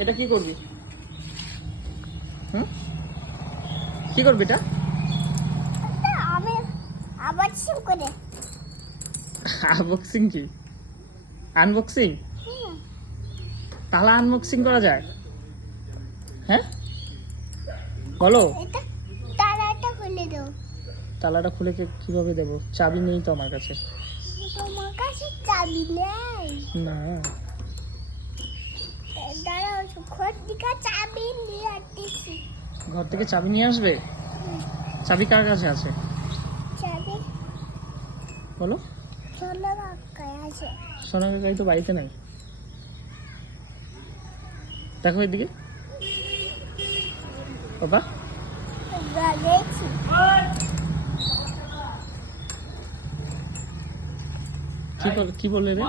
এটা কি করবি? কি করবি এটা? আমি আনবক্সিং করে। আনবক্সিং কি? আনবক্সিং? তালা আনবক্সিং করা যায়? হ্যাঁ বলো। এটা তালাটা খুলে দাও। তালাটা খুলে কিভাবে দেবো? চাবি নেই তো আমার কাছে। তোমার কাছে চাবি নেই? না। দাঁড়াও, ঘর থেকে চাবি নিয়ে আসতেছি। ঘর থেকে চাবি নিয়ে আসবে? চাবি কার কাছে আছে চাবি বলো? সোনা কাকায় আছে। সোনা কাকাই তো বাড়িতে নাই। দেখো এদিকে বাবা। গেছি। কি বলে রে?